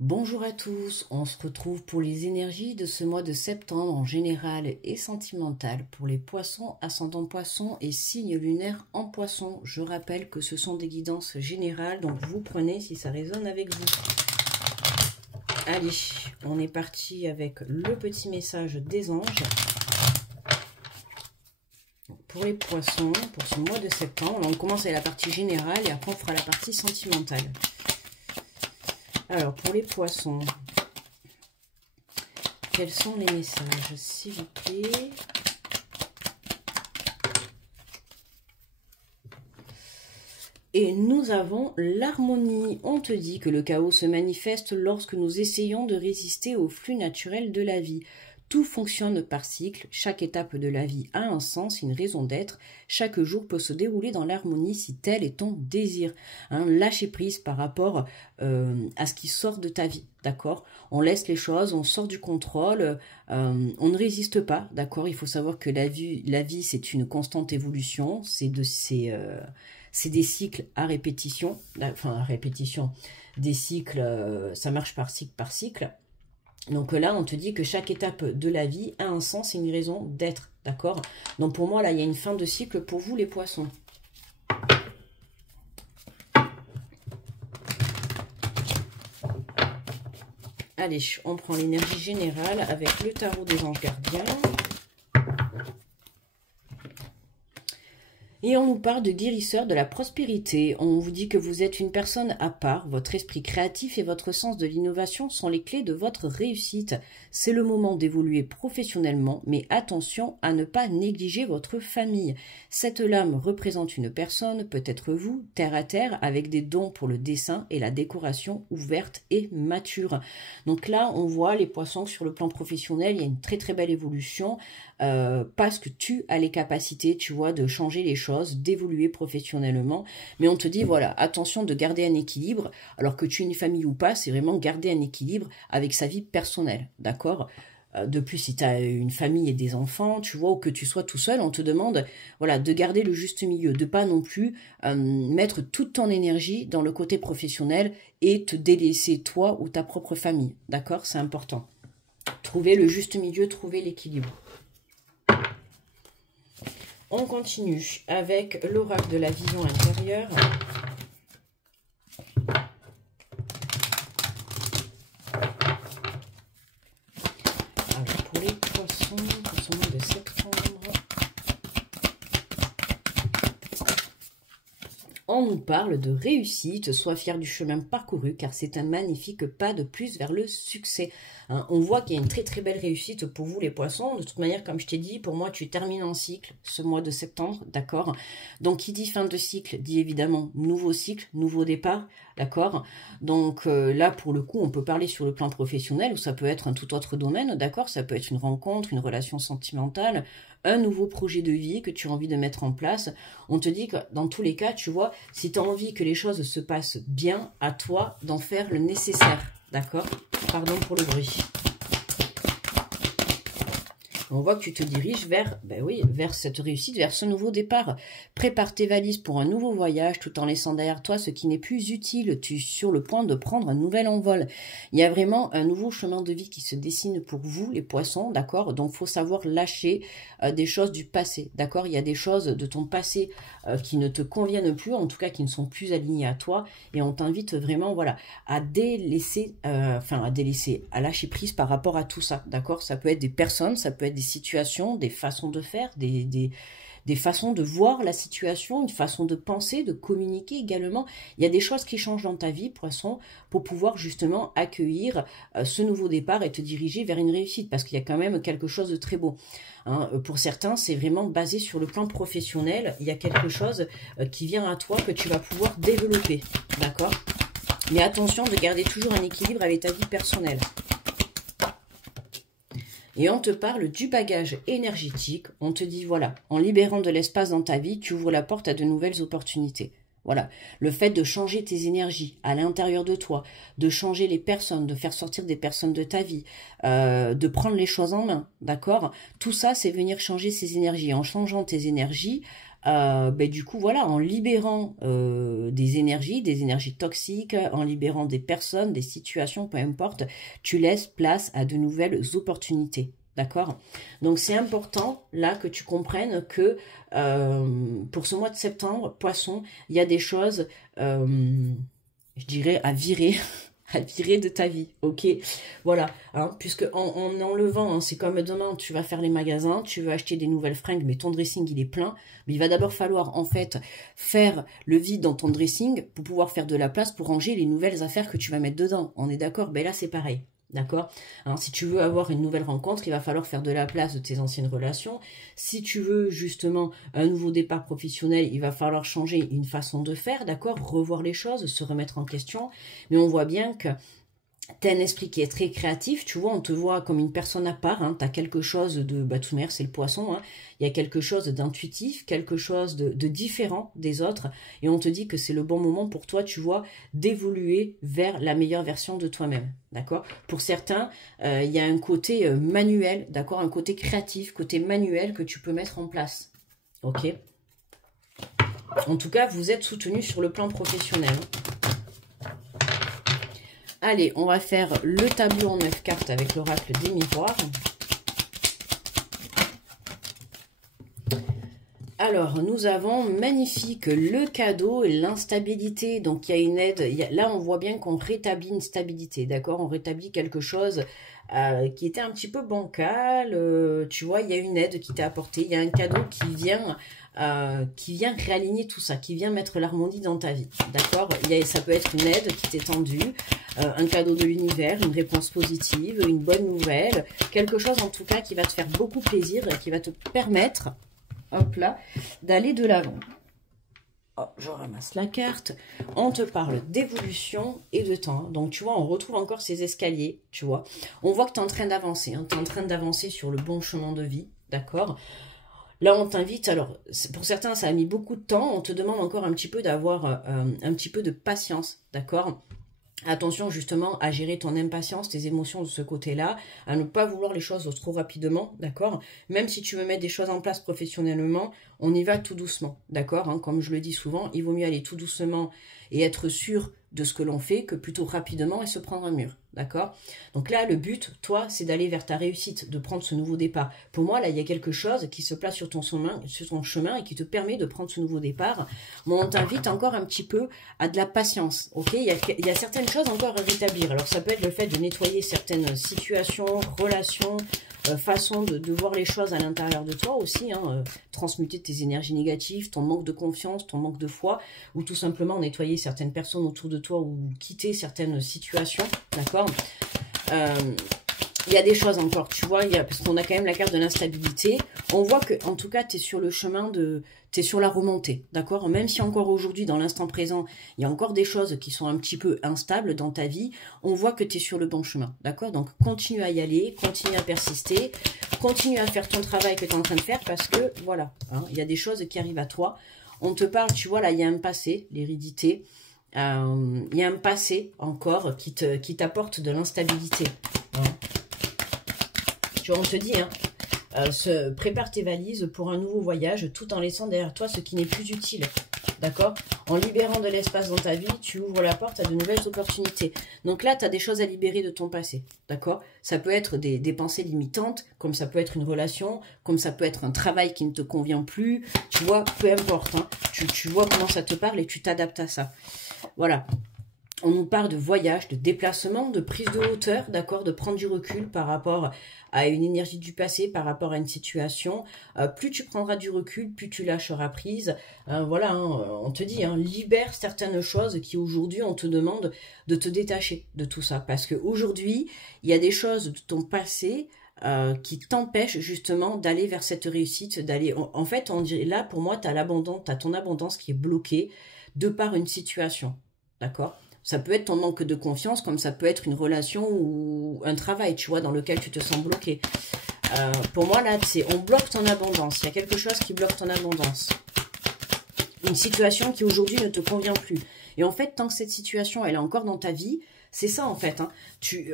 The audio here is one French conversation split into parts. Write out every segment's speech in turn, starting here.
Bonjour à tous, on se retrouve pour les énergies de ce mois de septembre en général et sentimental pour les poissons, ascendant poisson et signe lunaire en poisson. Je rappelle que ce sont des guidances générales, donc vous prenez si ça résonne avec vous. Allez, on est parti avec le petit message des anges. Pour les poissons, pour ce mois de septembre, on commence avec la partie générale et après on fera la partie sentimentale. Alors, pour les poissons, quels sont les messages, s'il vous plaît? Et nous avons l'harmonie. On te dit que le chaos se manifeste lorsque nous essayons de résister au flux naturel de la vie. Tout fonctionne par cycle, chaque étape de la vie a un sens, une raison d'être. Chaque jour peut se dérouler dans l'harmonie si tel est ton désir. Lâcher prise par rapport à ce qui sort de ta vie, d'accord? On laisse les choses, on sort du contrôle, on ne résiste pas, d'accord? Il faut savoir que la vie c'est une constante évolution, c'est des cycles à répétition, des cycles, ça marche par cycle. Donc là, on te dit que chaque étape de la vie a un sens et une raison d'être, d'accord? Donc pour moi, là, il y a une fin de cycle pour vous, les poissons. Allez, on prend l'énergie générale avec le tarot des anges gardiens. Et on nous parle de guérisseur de la prospérité. On vous dit que vous êtes une personne à part. Votre esprit créatif et votre sens de l'innovation sont les clés de votre réussite. C'est le moment d'évoluer professionnellement, mais attention à ne pas négliger votre famille. Cette lame représente une personne, peut-être vous, terre à terre, avec des dons pour le dessin et la décoration ouverte et mature. Donc là, on voit les poissons que sur le plan professionnel, il y a une très très belle évolution. Parce que tu as les capacités, tu vois, de changer les choses, d'évoluer professionnellement. Mais on te dit, voilà, attention de garder un équilibre. Alors que tu aies une famille ou pas, c'est vraiment garder un équilibre avec sa vie personnelle, d'accord? De plus, si tu as une famille et des enfants, tu vois, ou que tu sois tout seul, on te demande, voilà, de garder le juste milieu, de pas non plus mettre toute ton énergie dans le côté professionnel et te délaisser toi ou ta propre famille, d'accord? C'est important. Trouver le juste milieu, trouver l'équilibre. On continue avec l'oracle de la vision intérieure. Alors, pour les poissons, pour ce mois de septembre, on nous parle de réussite. Sois fier du chemin parcouru car c'est un magnifique pas de plus vers le succès. On voit qu'il y a une très très belle réussite pour vous les poissons. De toute manière, comme je t'ai dit, pour moi tu termines en cycle ce mois de septembre, d'accord? Donc qui dit fin de cycle dit évidemment nouveau cycle, nouveau départ, d'accord? Donc là pour le coup on peut parler sur le plan professionnel ou ça peut être un tout autre domaine, d'accord? Ça peut être une rencontre, une relation sentimentale, un nouveau projet de vie que tu as envie de mettre en place. On te dit que dans tous les cas, tu vois, si tu as envie que les choses se passent bien, à toi d'en faire le nécessaire. D'accord? Pardon pour le bruit. On voit que tu te diriges vers, ben oui, vers cette réussite, vers ce nouveau départ. Prépare tes valises pour un nouveau voyage tout en laissant derrière toi ce qui n'est plus utile. Tu es sur le point de prendre un nouvel envol. Il y a vraiment un nouveau chemin de vie qui se dessine pour vous, les poissons, d'accord? Donc, il faut savoir lâcher des choses du passé, d'accord? Il y a des choses de ton passé qui ne te conviennent plus, en tout cas qui ne sont plus alignées à toi. Et on t'invite vraiment, voilà, à délaisser, à lâcher prise par rapport à tout ça, d'accord? Ça peut être des personnes, ça peut être des situations, des façons de faire, des façons de voir la situation, une façon de penser, de communiquer également. Il y a des choses qui changent dans ta vie, poisson, pour pouvoir justement accueillir ce nouveau départ et te diriger vers une réussite, parce qu'il y a quand même quelque chose de très beau. Pour certains, c'est vraiment basé sur le plan professionnel. Il y a quelque chose qui vient à toi que tu vas pouvoir développer, d'accord? Mais attention de garder toujours un équilibre avec ta vie personnelle. Et on te parle du bagage énergétique. On te dit, voilà, en libérant de l'espace dans ta vie, tu ouvres la porte à de nouvelles opportunités. Voilà, le fait de changer tes énergies à l'intérieur de toi, de changer les personnes, de faire sortir des personnes de ta vie, de prendre les choses en main, d'accord? Tout ça, c'est venir changer ces énergies. En changeant tes énergies, du coup, voilà, en libérant des énergies toxiques, en libérant des personnes, des situations, peu importe, tu laisses place à de nouvelles opportunités. D'accord? Donc, c'est important, là, que tu comprennes que pour ce mois de septembre, Poisson, il y a des choses, je dirais, à virer. À virer de ta vie, ok, voilà, hein, puisque en enlevant, hein, c'est comme demain, tu vas faire les magasins, tu veux acheter des nouvelles fringues, mais ton dressing il est plein, mais il va d'abord falloir en fait faire le vide dans ton dressing pour pouvoir faire de la place pour ranger les nouvelles affaires que tu vas mettre dedans, on est d'accord? Ben là c'est pareil. D'accord? Hein, si tu veux avoir une nouvelle rencontre, il va falloir faire de la place de tes anciennes relations. Si tu veux justement un nouveau départ professionnel, il va falloir changer une façon de faire, d'accord? Revoir les choses, se remettre en question. Mais on voit bien que t'as un esprit qui est très créatif, tu vois, on te voit comme une personne à part, hein, t'as quelque chose de, tout mère, c'est le poisson, hein, il y a quelque chose d'intuitif, quelque chose de différent des autres, et on te dit que c'est le bon moment pour toi, tu vois, d'évoluer vers la meilleure version de toi-même, d'accord? Pour certains, il y a un côté manuel, d'accord, un côté créatif, côté manuel que tu peux mettre en place, ok? En tout cas, vous êtes soutenu sur le plan professionnel. Allez, on va faire le tableau en 9 cartes avec l'oracle des miroirs. Alors, nous avons magnifique le cadeau et l'instabilité. Donc, il y a une aide. Là, on voit bien qu'on rétablit une stabilité, d'accord? On rétablit quelque chose qui était un petit peu bancal. Tu vois, il y a une aide qui t'est apportée. Il y a un cadeau qui vient réaligner tout ça, qui vient mettre l'harmonie dans ta vie, d'accord? Ça peut être une aide qui t'est tendue, un cadeau de l'univers, une réponse positive, une bonne nouvelle, quelque chose en tout cas qui va te faire beaucoup plaisir et qui va te permettre, hop là, d'aller de l'avant. Oh, je ramasse la carte. On te parle d'évolution et de temps. Donc, tu vois, on retrouve encore ces escaliers, tu vois. On voit que tu es en train d'avancer. Hein. Tu es en train d'avancer sur le bon chemin de vie, d'accord? Là, on t'invite, alors, pour certains, ça a mis beaucoup de temps. On te demande encore un petit peu d'avoir un petit peu de patience, d'accord? Attention justement à gérer ton impatience, tes émotions de ce côté-là, à ne pas vouloir les choses trop rapidement, d'accord? Même si tu veux mettre des choses en place professionnellement, on y va tout doucement, d'accord? Hein, comme je le dis souvent, il vaut mieux aller tout doucement et être sûr de ce que l'on fait que plutôt rapidement et se prendre un mur, d'accord? Donc là, le but, toi, c'est d'aller vers ta réussite, de prendre ce nouveau départ. Pour moi, là, il y a quelque chose qui se place sur ton chemin et qui te permet de prendre ce nouveau départ. Bon, on t'invite encore un petit peu à de la patience, ok? Il y a certaines choses encore à rétablir. Alors, ça peut être le fait de nettoyer certaines situations, relations, façon de voir les choses à l'intérieur de toi aussi, hein, transmuter tes énergies négatives, ton manque de confiance, ton manque de foi, ou tout simplement nettoyer certaines personnes autour de toi ou quitter certaines situations, d'accord? Il y a des choses encore, tu vois, parce qu'on a quand même la carte de l'instabilité. On voit que, en tout cas, tu es sur le chemin tu es sur la remontée, d'accord? Même si encore aujourd'hui, dans l'instant présent, il y a encore des choses qui sont un petit peu instables dans ta vie, on voit que tu es sur le bon chemin, d'accord? Donc, continue à y aller, continue à persister, continue à faire ton travail que tu es en train de faire parce que, voilà, hein, il y a des choses qui arrivent à toi. On te parle, tu vois, là, il y a un passé, l'hérédité. Il y a un passé encore qui t'apporte de l'instabilité. Hein. Tu vois, on te dit, hein, prépare tes valises pour un nouveau voyage tout en laissant derrière toi ce qui n'est plus utile. D'accord? En libérant de l'espace dans ta vie, tu ouvres la porte à de nouvelles opportunités. Donc là, tu as des choses à libérer de ton passé. D'accord? Ça peut être des pensées limitantes, comme ça peut être une relation, comme ça peut être un travail qui ne te convient plus. Tu vois, peu importe. Hein, tu vois comment ça te parle et tu t'adaptes à ça. Voilà. On nous parle de voyage, de déplacement, de prise de hauteur, d'accord, de prendre du recul par rapport à une énergie du passé, par rapport à une situation. Plus tu prendras du recul, plus tu lâcheras prise. Voilà, hein, on te dit, hein, libère certaines choses qui aujourd'hui on te demande de te détacher de tout ça. Parce qu'aujourd'hui, il y a des choses de ton passé qui t'empêchent justement d'aller vers cette réussite, d'aller. En fait, on dirait là pour moi, tu as ton abondance qui est bloquée de par une situation, d'accord? Ça peut être ton manque de confiance, comme ça peut être une relation ou un travail, tu vois, dans lequel tu te sens bloqué. Pour moi, là, on bloque ton abondance. Il y a quelque chose qui bloque ton abondance. Une situation qui aujourd'hui ne te convient plus. Et en fait, tant que cette situation, elle est encore dans ta vie, c'est ça en fait. Hein.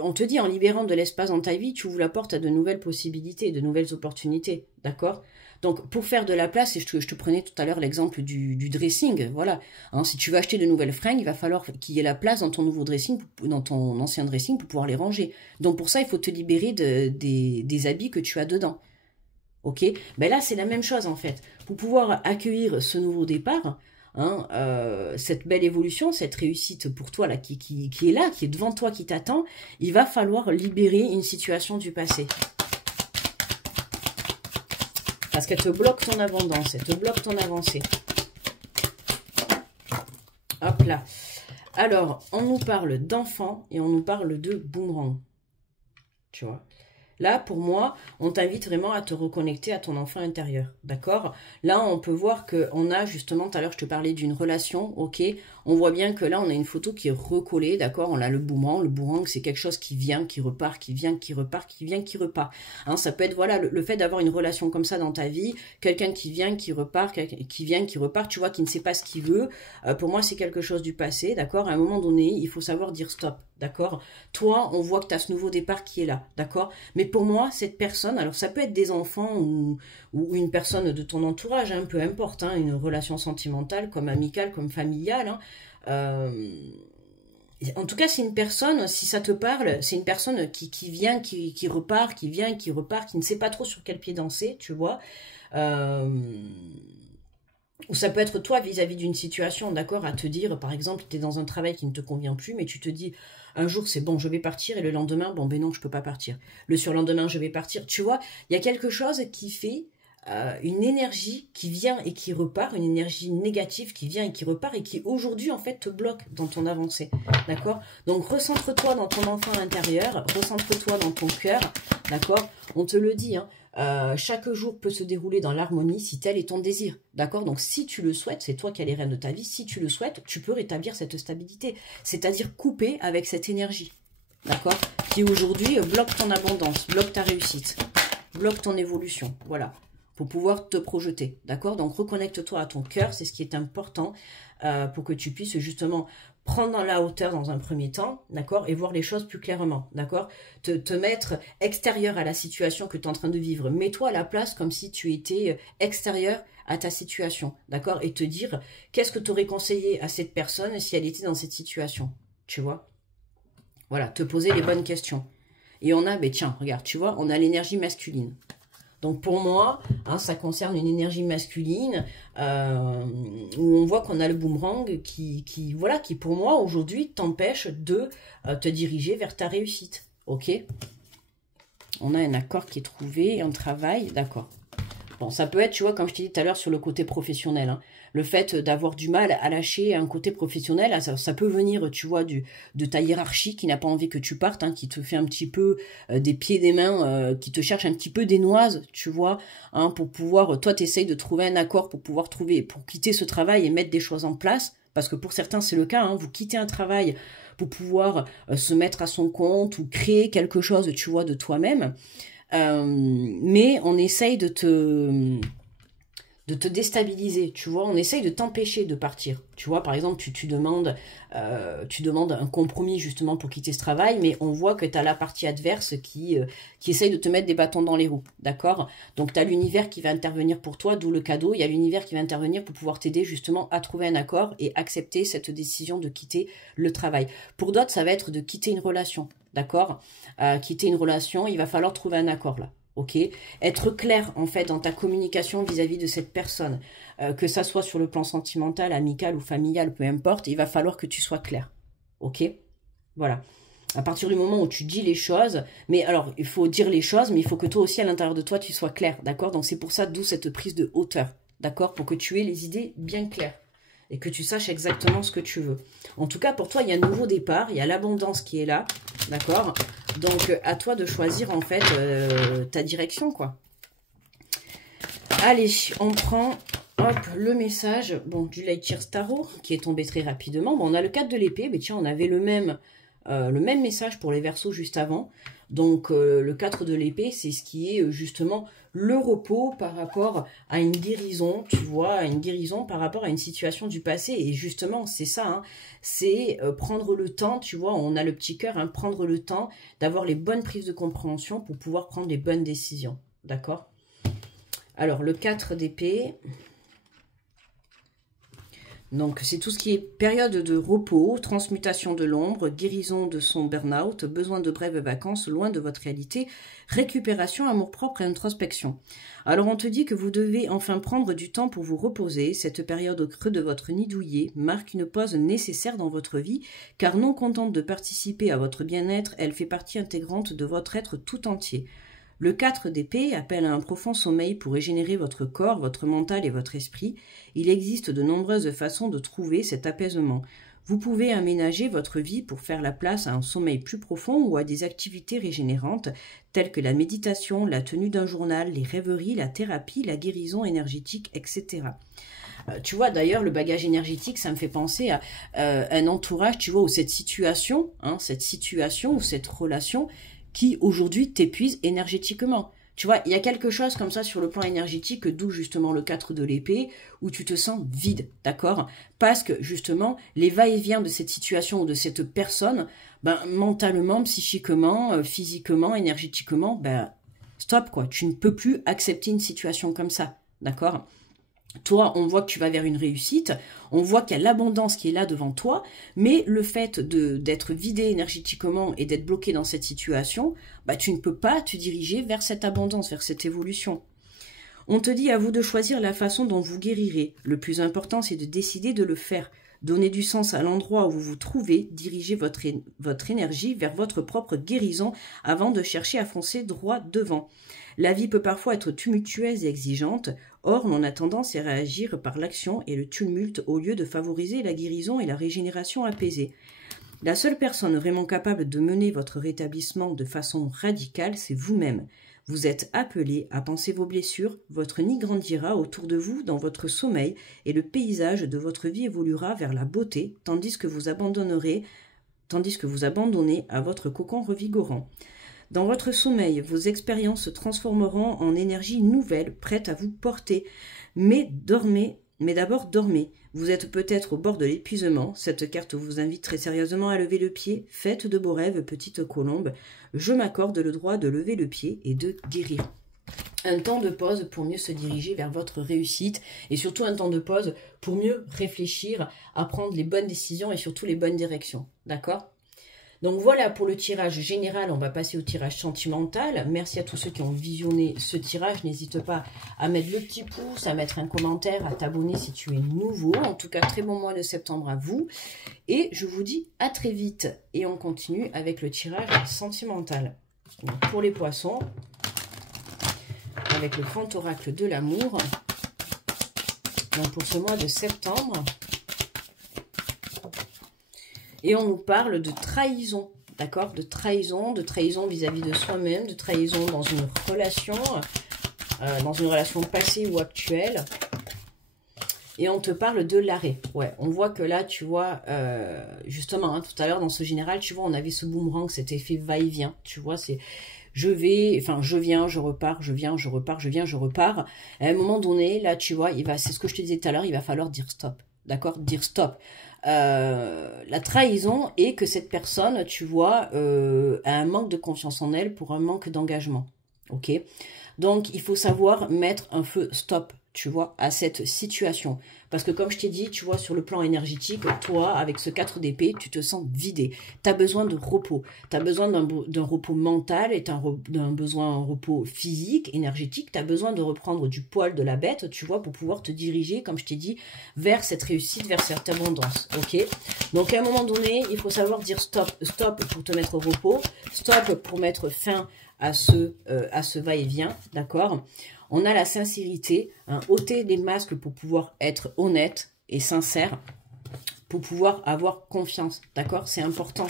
On te dit, en libérant de l'espace dans ta vie, tu ouvres la porte à de nouvelles possibilités, de nouvelles opportunités. D'accord ? Donc, pour faire de la place, et je te prenais tout à l'heure l'exemple du dressing, voilà. Hein, si tu veux acheter de nouvelles fringues, il va falloir qu'il y ait la place dans ton nouveau dressing, dans ton ancien dressing, pour pouvoir les ranger. Donc, pour ça, il faut te libérer des habits que tu as dedans. Ok? Ben là, c'est la même chose, en fait. Pour pouvoir accueillir ce nouveau départ, hein, cette belle évolution, cette réussite pour toi, là, qui est là, qui est devant toi, qui t'attend, il va falloir libérer une situation du passé. Parce qu'elle te bloque ton abondance, elle te bloque ton avancée. Hop là. Alors, on nous parle d'enfant et on nous parle de boomerang. Tu vois? Là, pour moi, on t'invite vraiment à te reconnecter à ton enfant intérieur, d'accord? Là, on peut voir qu'on a justement, tout à l'heure, je te parlais d'une relation, ok? On voit bien que là, on a une photo qui est recollée, d'accord? On a le boomerang. Le boomerang, c'est quelque chose qui vient, qui repart, qui vient, qui repart, qui vient, qui repart. Hein, ça peut être, voilà, le fait d'avoir une relation comme ça dans ta vie, quelqu'un qui vient, qui repart, qui vient, qui repart, tu vois, qui ne sait pas ce qu'il veut. Pour moi, c'est quelque chose du passé, d'accord? À un moment donné, il faut savoir dire stop, d'accord? Toi, on voit que tu as ce nouveau départ qui est là, d'accord? Mais pour moi, cette personne, alors ça peut être des enfants ou une personne de ton entourage, hein, peu importe, hein, une relation sentimentale, comme amicale, comme familiale, hein, en tout cas, c'est une personne, si ça te parle, c'est une personne qui vient, qui repart, qui vient, qui repart, qui ne sait pas trop sur quel pied danser, tu vois. Ou ça peut être toi vis-à-vis d'une situation, d'accord, à te dire, par exemple, tu es dans un travail qui ne te convient plus, mais tu te dis, un jour c'est bon, je vais partir, et le lendemain, bon ben non, je peux pas partir. Le surlendemain, je vais partir. Tu vois, il y a quelque chose qui fait une énergie qui vient et qui repart, une énergie négative qui vient et qui repart, et qui aujourd'hui, en fait, te bloque dans ton avancée, d'accord? Donc, recentre-toi dans ton enfant intérieur, recentre-toi dans ton cœur, d'accord? On te le dit, hein. Chaque jour peut se dérouler dans l'harmonie si tel est ton désir, d'accord? Donc si tu le souhaites, c'est toi qui as les rênes de ta vie, si tu le souhaites, tu peux rétablir cette stabilité, c'est-à-dire couper avec cette énergie, d'accord? Qui aujourd'hui bloque ton abondance, bloque ta réussite, bloque ton évolution, voilà, pour pouvoir te projeter, d'accord? Donc reconnecte-toi à ton cœur, c'est ce qui est important pour que tu puisses justement prendre dans la hauteur dans un premier temps, d'accord, et voir les choses plus clairement, d'accord, te mettre extérieur à la situation que tu es en train de vivre. Mets-toi à la place comme si tu étais extérieur à ta situation, d'accord, et te dire qu'est-ce que tu aurais conseillé à cette personne si elle était dans cette situation, tu vois. Voilà, te poser les bonnes questions. Et on a, ben tiens, regarde, tu vois, on a l'énergie masculine. Donc pour moi, hein, ça concerne une énergie masculine où on voit qu'on a le boomerang qui voilà, qui pour moi aujourd'hui t'empêche de te diriger vers ta réussite. Ok? On a un accord qui est trouvé, un travail, d'accord. Bon, ça peut être, tu vois, comme je t'ai dit tout à l'heure sur le côté professionnel, hein, le fait d'avoir du mal à lâcher un côté professionnel, ça peut venir, tu vois, de ta hiérarchie qui n'a pas envie que tu partes, hein, qui te fait un petit peu des pieds des mains, qui te cherche un petit peu des noises, tu vois, hein, pour pouvoir, toi, t'essayes de trouver un accord pour pouvoir pour quitter ce travail et mettre des choses en place, parce que pour certains, c'est le cas, hein, vous quittez un travail pour pouvoir se mettre à son compte ou créer quelque chose, tu vois, de toi-même. Mais on essaye de te déstabiliser, tu vois, on essaye de t'empêcher de partir. Tu vois, par exemple, tu demandes un compromis justement pour quitter ce travail, mais on voit que tu as la partie adverse qui essaye de te mettre des bâtons dans les roues, d'accord? Donc tu as l'univers qui va intervenir pour toi, d'où le cadeau, il y a l'univers qui va intervenir pour pouvoir t'aider justement à trouver un accord et accepter cette décision de quitter le travail. Pour d'autres, ça va être de quitter une relation, d'accord? Quitter une relation, il va falloir trouver un accord là. Ok, être clair en fait dans ta communication vis-à-vis de cette personne, que ça soit sur le plan sentimental, amical ou familial, peu importe, il va falloir que tu sois clair. Ok, voilà. À partir du moment où tu dis les choses, mais alors il faut dire les choses, mais il faut que toi aussi à l'intérieur de toi tu sois clair, d'accord? Donc c'est pour ça d'où cette prise de hauteur, d'accord? Pour que tu aies les idées bien claires et que tu saches exactement ce que tu veux. En tout cas pour toi il y a un nouveau départ, il y a l'abondance qui est là, d'accord? Donc, à toi de choisir, en fait, ta direction, quoi. Allez, on prend, hop, le message, bon, du Light Years Tarot, qui est tombé très rapidement. Bon, on a le 4 de l'épée, mais tiens, on avait le même message pour les Verseaux juste avant. Donc, le 4 de l'épée, c'est ce qui est, justement, le repos par rapport à une guérison, tu vois, à une guérison par rapport à une situation du passé. Et justement, c'est ça, hein, c'est prendre le temps, tu vois, on a le petit cœur, hein, prendre le temps d'avoir les bonnes prises de compréhension pour pouvoir prendre les bonnes décisions, d'accord? Alors, le 4 d'épée... Donc, c'est tout ce qui est période de repos, transmutation de l'ombre, guérison de son burn-out, besoin de brèves vacances loin de votre réalité, récupération, amour-propre et introspection. Alors, on te dit que vous devez enfin prendre du temps pour vous reposer. Cette période au creux de votre nid douillet marque une pause nécessaire dans votre vie, car non contente de participer à votre bien-être, elle fait partie intégrante de votre être tout entier. Le 4 d'épée appelle à un profond sommeil pour régénérer votre corps, votre mental et votre esprit. Il existe de nombreuses façons de trouver cet apaisement. Vous pouvez aménager votre vie pour faire la place à un sommeil plus profond ou à des activités régénérantes telles que la méditation, la tenue d'un journal, les rêveries, la thérapie, la guérison énergétique, etc. Tu vois, d'ailleurs, le bagage énergétique, ça me fait penser à un entourage, tu vois, où cette situation ou cette relation qui aujourd'hui t'épuise énergétiquement. Tu vois, il y a quelque chose comme ça sur le plan énergétique, d'où justement le 4 de l'épée, où tu te sens vide, d'accord? Parce que justement, les va-et-vient de cette situation ou de cette personne, ben, mentalement, psychiquement, physiquement, énergétiquement, ben, stop quoi, tu ne peux plus accepter une situation comme ça, d'accord? Toi, on voit que tu vas vers une réussite, on voit qu'il y a l'abondance qui est là devant toi, mais le fait d'être vidé énergétiquement et d'être bloqué dans cette situation, bah, tu ne peux pas te diriger vers cette abondance, vers cette évolution. On te dit à vous de choisir la façon dont vous guérirez. Le plus important, c'est de décider de le faire. Donnez du sens à l'endroit où vous vous trouvez, dirigez votre énergie vers votre propre guérison avant de chercher à foncer droit devant. La vie peut parfois être tumultueuse et exigeante, or l'on a tendance à réagir par l'action et le tumulte au lieu de favoriser la guérison et la régénération apaisée. La seule personne vraiment capable de mener votre rétablissement de façon radicale, c'est vous-même. Vous êtes appelé à penser vos blessures, votre nid grandira autour de vous dans votre sommeil et le paysage de votre vie évoluera vers la beauté, tandis que vous abandonnez à votre cocon revigorant. Dans votre sommeil, vos expériences se transformeront en énergie nouvelle, prête à vous porter. Mais d'abord dormez. Vous êtes peut-être au bord de l'épuisement. Cette carte vous invite très sérieusement à lever le pied. Faites de beaux rêves, petite colombe. Je m'accorde le droit de lever le pied et de guérir. Un temps de pause pour mieux se diriger vers votre réussite et surtout un temps de pause pour mieux réfléchir, à prendre les bonnes décisions et surtout les bonnes directions. D'accord ? Donc voilà pour le tirage général, on va passer au tirage sentimental. Merci à tous ceux qui ont visionné ce tirage. N'hésite pas à mettre le petit pouce, à mettre un commentaire, à t'abonner si tu es nouveau. En tout cas, très bon mois de septembre à vous. Et je vous dis à très vite. Et on continue avec le tirage sentimental. Donc pour les poissons, avec le Fantoracle de l'amour. Donc pour ce mois de septembre. Et on nous parle de trahison, d'accord? De trahison vis-à-vis de soi-même, de trahison dans une relation passée ou actuelle. Et on te parle de l'arrêt. Ouais, on voit que là, tu vois, justement, hein, tout à l'heure dans ce général, tu vois, on avait ce boomerang, cet effet va-et-vient. Tu vois, c'est je viens, je repars, je viens, je repars, je viens, je repars. À un moment donné, là, tu vois, c'est ce que je te disais tout à l'heure, il va falloir dire stop. D'accord? Dire stop. La trahison est que cette personne, tu vois, a un manque de confiance en elle pour un manque d'engagement. Ok? Donc, il faut savoir mettre un feu stop, tu vois, à cette situation. Parce que comme je t'ai dit, tu vois, sur le plan énergétique, toi, avec ce 4 d'épée, tu te sens vidé. Tu as besoin de repos. Tu as besoin d'un repos mental et d'un besoin de repos physique, énergétique. Tu as besoin de reprendre du poil de la bête, tu vois, pour pouvoir te diriger, comme je t'ai dit, vers cette réussite, vers cette abondance. Ok? Donc, à un moment donné, il faut savoir dire stop. Stop pour te mettre au repos. Stop pour mettre fin à ce va-et-vient. D'accord? On a la sincérité, hein, ôter les masques pour pouvoir être honnête et sincère, pour pouvoir avoir confiance, d'accord? C'est important,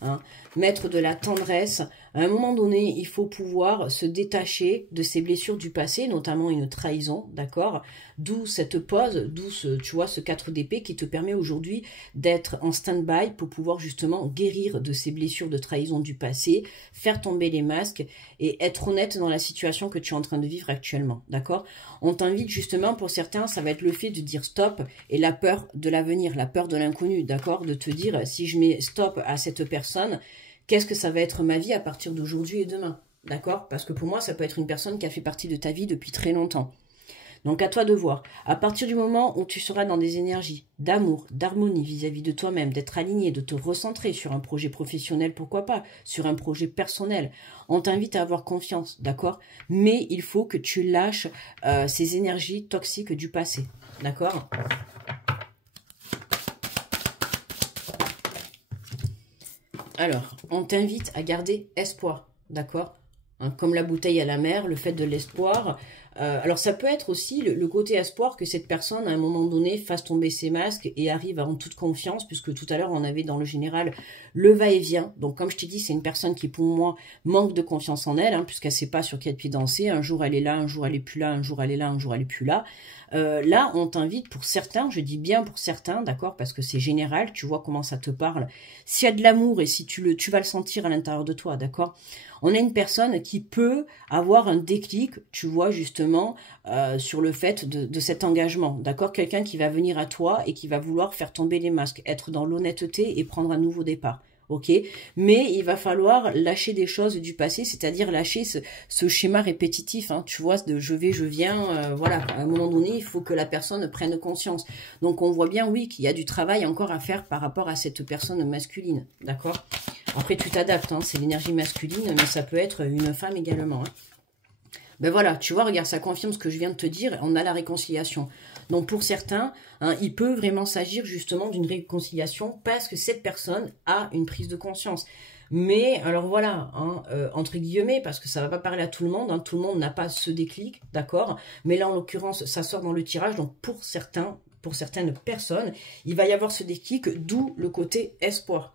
hein. Mettre de la tendresse. À un moment donné, il faut pouvoir se détacher de ces blessures du passé, notamment une trahison, d'accord? D'où cette pause, d'où tu vois, ce 4 d'épée qui te permet aujourd'hui d'être en stand-by pour pouvoir justement guérir de ces blessures de trahison du passé, faire tomber les masques et être honnête dans la situation que tu es en train de vivre actuellement, d'accord? On t'invite justement, pour certains, ça va être le fait de dire stop et la peur de l'avenir, la peur de l'inconnu, d'accord? De te dire, si je mets stop à cette personne, qu'est-ce que ça va être ma vie à partir d'aujourd'hui et demain, d'accord? Parce que pour moi, ça peut être une personne qui a fait partie de ta vie depuis très longtemps. Donc à toi de voir. À partir du moment où tu seras dans des énergies d'amour, d'harmonie vis-à-vis de toi-même, d'être aligné, de te recentrer sur un projet professionnel, pourquoi pas, sur un projet personnel, on t'invite à avoir confiance, d'accord? Mais il faut que tu lâches ces énergies toxiques du passé, d'accord? Alors, on t'invite à garder espoir, d'accord? Hein, comme la bouteille à la mer, le fait de l'espoir. Alors, ça peut être aussi le côté espoir que cette personne, à un moment donné, fasse tomber ses masques et arrive en toute confiance, puisque tout à l'heure, on avait dans le général le va-et-vient. Donc, comme je t'ai dit, c'est une personne qui, pour moi, manque de confiance en elle, hein, puisqu'elle ne sait pas sur quel pied danser. Un jour, elle est là, un jour, elle est plus là, un jour, elle est là, un jour, elle est plus là. Là, on t'invite pour certains, je dis bien pour certains, d'accord, parce que c'est général, tu vois comment ça te parle. S'il y a de l'amour et si tu vas le sentir à l'intérieur de toi, d'accord. On a une personne qui peut avoir un déclic, tu vois, justement, sur le fait de cet engagement, d'accord. Quelqu'un qui va venir à toi et qui va vouloir faire tomber les masques, être dans l'honnêteté et prendre un nouveau départ. Ok, mais il va falloir lâcher des choses du passé, c'est-à-dire lâcher ce schéma répétitif, hein, tu vois, de je vais, je viens, voilà, à un moment donné, il faut que la personne prenne conscience. Donc on voit bien, oui, qu'il y a du travail encore à faire par rapport à cette personne masculine, d'accord. Après tu t'adaptes, hein, c'est l'énergie masculine, mais ça peut être une femme également, hein. Ben voilà, tu vois, regarde, ça confirme ce que je viens de te dire, on a la réconciliation. Donc pour certains, hein, il peut vraiment s'agir justement d'une réconciliation parce que cette personne a une prise de conscience. Mais alors voilà, hein, entre guillemets, parce que ça va pas parler à tout le monde, hein, tout le monde n'a pas ce déclic, d'accord. Mais là en l'occurrence, ça sort dans le tirage, donc pour certaines personnes, il va y avoir ce déclic, d'où le côté espoir.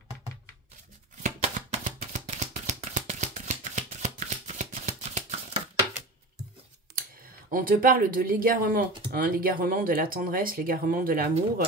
On te parle de l'égarement, hein, l'égarement de la tendresse, l'égarement de l'amour,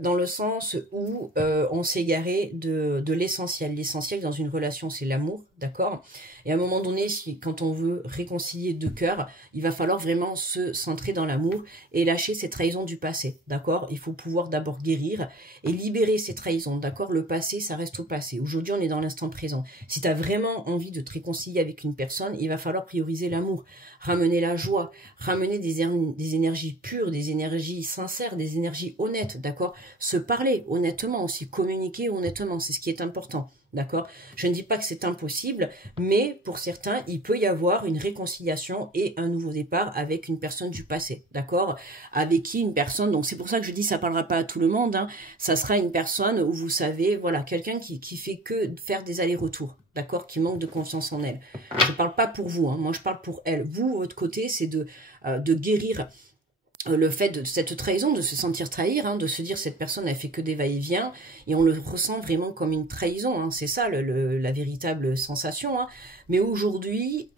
dans le sens où on s'est égaré de l'essentiel. L'essentiel dans une relation, c'est l'amour, d'accord? Et à un moment donné, quand on veut réconcilier deux cœurs, il va falloir vraiment se centrer dans l'amour et lâcher ces trahisons du passé, d'accord? Il faut pouvoir d'abord guérir et libérer ces trahisons, d'accord? Le passé, ça reste au passé. Aujourd'hui, on est dans l'instant présent. Si tu as vraiment envie de te réconcilier avec une personne, il va falloir prioriser l'amour, ramener la joie, ramener des énergies pures, des énergies sincères, des énergies honnêtes, d'accord? Se parler honnêtement aussi, communiquer honnêtement, c'est ce qui est important, d'accord? Je ne dis pas que c'est impossible, mais pour certains, il peut y avoir une réconciliation et un nouveau départ avec une personne du passé, d'accord? Avec qui une personne, donc c'est pour ça que je dis ça parlera pas à tout le monde, hein, ça sera une personne où vous savez, voilà, quelqu'un qui fait que faire des allers-retours, d'accord, qui manque de confiance en elle. Je ne parle pas pour vous, hein, moi je parle pour elle. Vous, votre côté, c'est de guérir le fait de cette trahison, de se sentir trahir, hein, de se dire cette personne elle fait que des va-et-vient, et on le ressent vraiment comme une trahison, hein, c'est ça la véritable sensation. Hein. Mais aujourd'hui,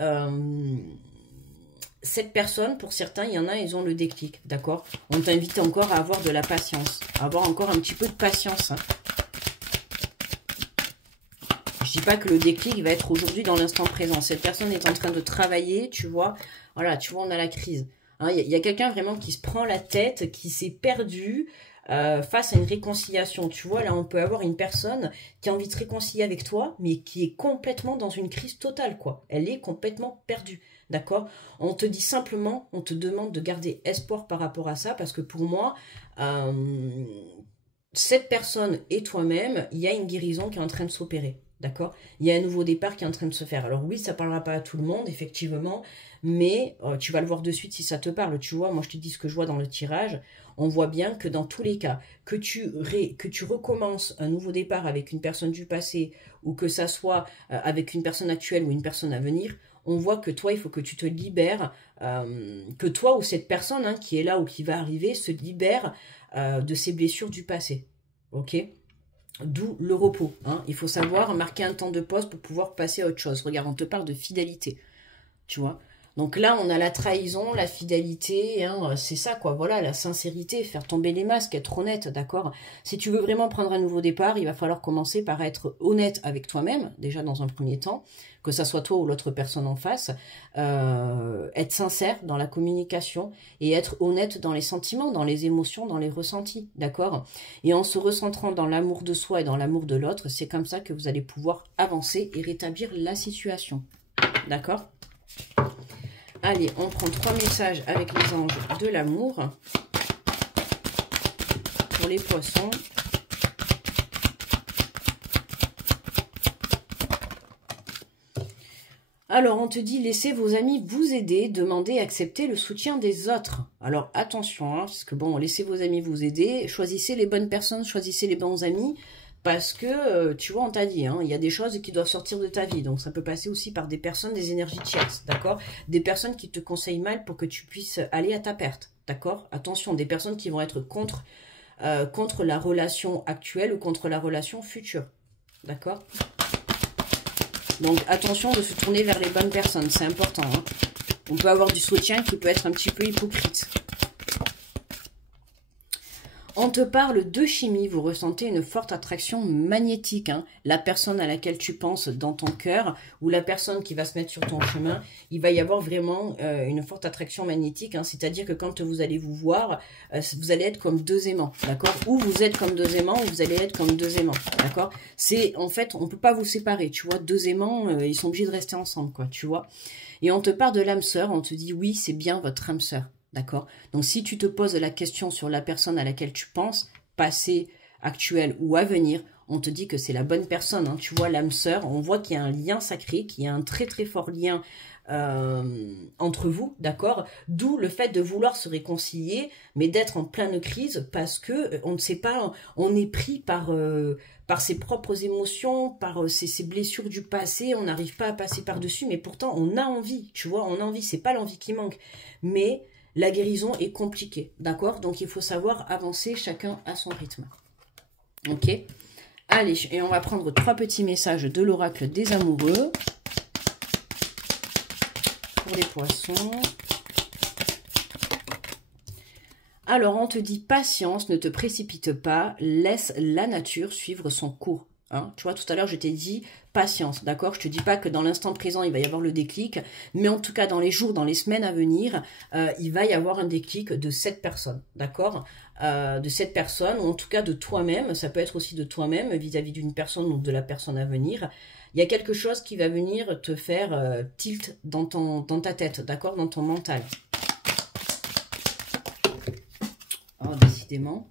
cette personne, pour certains, il y en a, ils ont le déclic, d'accord. On t'invite encore à avoir de la patience, à avoir encore un petit peu de patience, hein. Je dis pas que le déclic va être aujourd'hui dans l'instant présent. Cette personne est en train de travailler, tu vois. Voilà, tu vois, on a la crise. Hein, y a quelqu'un vraiment qui se prend la tête, qui s'est perdu face à une réconciliation. Tu vois, là, on peut avoir une personne qui a envie de se réconcilier avec toi, mais qui est complètement dans une crise totale, quoi. Elle est complètement perdue, d'accord? On te dit simplement, on te demande de garder espoir par rapport à ça, parce que pour moi... cette personne et toi-même, il y a une guérison qui est en train de s'opérer. D'accord? Il y a un nouveau départ qui est en train de se faire. Alors oui, ça ne parlera pas à tout le monde, effectivement, mais tu vas le voir de suite si ça te parle. Tu vois, moi je te dis ce que je vois dans le tirage. On voit bien que dans tous les cas, que tu recommences un nouveau départ avec une personne du passé, ou que ça soit avec une personne actuelle ou une personne à venir, on voit que toi, il faut que tu te libères, que toi ou cette personne hein, qui est là ou qui va arriver se libère de ces blessures du passé. Ok? D'où le repos. Hein. Il faut savoir marquer un temps de pause pour pouvoir passer à autre chose. Regarde, on te parle de fidélité. Tu vois. Donc là, on a la trahison, la fidélité. Hein, c'est ça, quoi. Voilà, la sincérité, faire tomber les masques, être honnête, d'accord. Si tu veux vraiment prendre un nouveau départ, il va falloir commencer par être honnête avec toi-même, déjà dans un premier temps, que ça soit toi ou l'autre personne en face. Être sincère dans la communication et être honnête dans les sentiments, dans les émotions, dans les ressentis, d'accord. Et en se recentrant dans l'amour de soi et dans l'amour de l'autre, c'est comme ça que vous allez pouvoir avancer et rétablir la situation, d'accord. Allez, on prend 3 messages avec les anges de l'amour pour les poissons. Alors, on te dit, laissez vos amis vous aider, demandez, acceptez le soutien des autres. Alors, attention, hein, parce que bon, laissez vos amis vous aider, choisissez les bonnes personnes, choisissez les bons amis, parce que, tu vois, on t'a dit, hein, il y a des choses qui doivent sortir de ta vie, donc ça peut passer aussi par des personnes, des énergies tierces, d'accord? Des personnes qui te conseillent mal pour que tu puisses aller à ta perte, d'accord? Attention, des personnes qui vont être contre la relation actuelle ou contre la relation future, d'accord? Donc, attention de se tourner vers les bonnes personnes, c'est important. Hein. On peut avoir du soutien qui peut être un petit peu hypocrite. On te parle de chimie, vous ressentez une forte attraction magnétique. Hein. La personne à laquelle tu penses dans ton cœur ou la personne qui va se mettre sur ton chemin, il va y avoir vraiment une forte attraction magnétique. Hein. C'est-à-dire que quand vous allez vous voir, vous allez être comme deux aimants, d'accord? Ou vous êtes comme deux aimants ou vous allez être comme deux aimants, d'accord? C'est en fait, on ne peut pas vous séparer, tu vois. Deux aimants, ils sont obligés de rester ensemble, quoi, tu vois. Et on te parle de l'âme sœur, on te dit oui, c'est bien votre âme sœur. D'accord? Donc, si tu te poses la question sur la personne à laquelle tu penses, passé, actuel ou à venir, on te dit que c'est la bonne personne. Hein. Tu vois, l'âme sœur, on voit qu'il y a un lien sacré, qu'il y a un très très fort lien entre vous, d'accord? D'où le fait de vouloir se réconcilier, mais d'être en pleine crise parce que on ne sait pas, on est pris par ses propres émotions, par ses blessures du passé, on n'arrive pas à passer par-dessus, mais pourtant on a envie, tu vois, on a envie, c'est pas l'envie qui manque, mais la guérison est compliquée, d'accord? Donc, il faut savoir avancer chacun à son rythme. Ok? Allez, et on va prendre 3 petits messages de l'oracle des amoureux. Pour les poissons. Alors, on te dit patience, ne te précipite pas, laisse la nature suivre son cours. Hein, tu vois, tout à l'heure, je t'ai dit patience, d'accord? Je te dis pas que dans l'instant présent, il va y avoir le déclic, mais en tout cas, dans les jours, dans les semaines à venir, il va y avoir un déclic de cette personne, d'accord? De cette personne, ou en tout cas de toi-même, ça peut être aussi de toi-même vis-à-vis d'une personne ou de la personne à venir. Il y a quelque chose qui va venir te faire tilt dans ta tête, d'accord? Dans ton mental. Oh, décidément.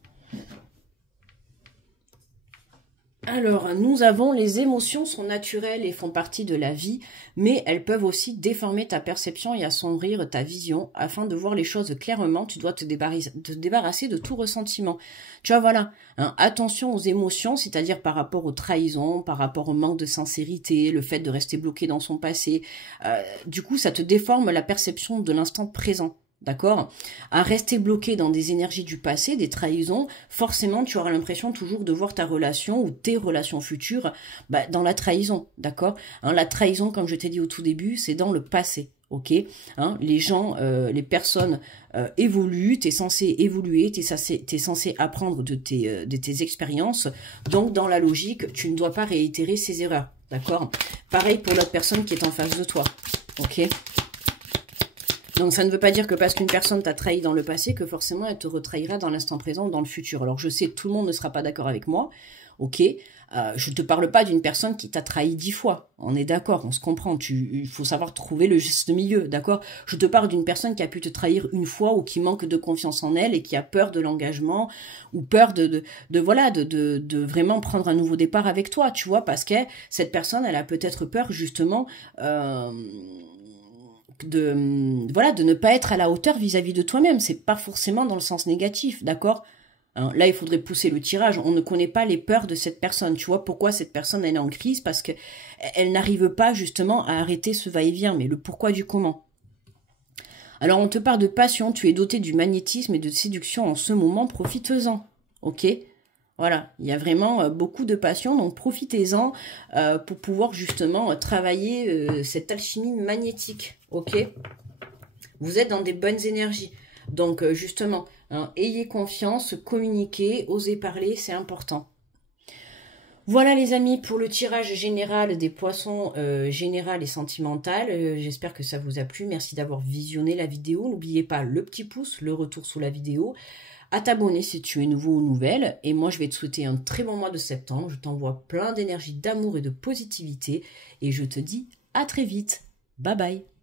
Alors, nous avons les émotions sont naturelles et font partie de la vie, mais elles peuvent aussi déformer ta perception et assombrir ta vision. Afin de voir les choses clairement, tu dois te débarrasser de tout ressentiment. Tu vois, voilà, hein, attention aux émotions, c'est-à-dire par rapport aux trahisons, par rapport au manque de sincérité, le fait de rester bloqué dans son passé. Du coup, ça te déforme la perception de l'instant présent. D'accord? À rester bloqué dans des énergies du passé, des trahisons, forcément tu auras l'impression toujours de voir ta relation ou tes relations futures dans la trahison, d'accord? Hein, la trahison, comme je t'ai dit au tout début, c'est dans le passé, ok? Hein, les gens, les personnes évoluent, tu es censé évoluer, tu es censé apprendre de tes expériences, donc dans la logique, tu ne dois pas réitérer ces erreurs, d'accord? Pareil pour l'autre personne qui est en face de toi, ok? Donc, ça ne veut pas dire que parce qu'une personne t'a trahi dans le passé, que forcément, elle te retrahira dans l'instant présent ou dans le futur. Alors, je sais, tout le monde ne sera pas d'accord avec moi, ok? Je ne te parle pas d'une personne qui t'a trahi 10 fois. On est d'accord, on se comprend. Il faut savoir trouver le juste milieu, d'accord? Je te parle d'une personne qui a pu te trahir une fois ou qui manque de confiance en elle et qui a peur de l'engagement ou peur de vraiment prendre un nouveau départ avec toi, tu vois? Parce que cette personne, elle a peut-être peur, justement... de ne pas être à la hauteur vis-à-vis de toi-même. C'est pas forcément dans le sens négatif, d'accord? Hein, là, il faudrait pousser le tirage. On ne connaît pas les peurs de cette personne. Tu vois pourquoi cette personne, elle est en crise? Parce que elle n'arrive pas justement à arrêter ce va-et-vient. Mais le pourquoi du comment? Alors, on te parle de passion. Tu es doté du magnétisme et de séduction en ce moment. Profite-en, ok? Voilà, il y a vraiment beaucoup de passion, donc profitez-en pour pouvoir justement travailler cette alchimie magnétique, ok? Vous êtes dans des bonnes énergies, donc justement, hein, ayez confiance, communiquez, osez parler, c'est important. Voilà les amis, pour le tirage général des poissons général et sentimental, j'espère que ça vous a plu, merci d'avoir visionné la vidéo, n'oubliez pas le petit pouce, le retour sous la vidéo, à t'abonner si tu es nouveau ou nouvelle. Et moi, je vais te souhaiter un très bon mois de septembre. Je t'envoie plein d'énergie, d'amour et de positivité. Et je te dis à très vite. Bye bye.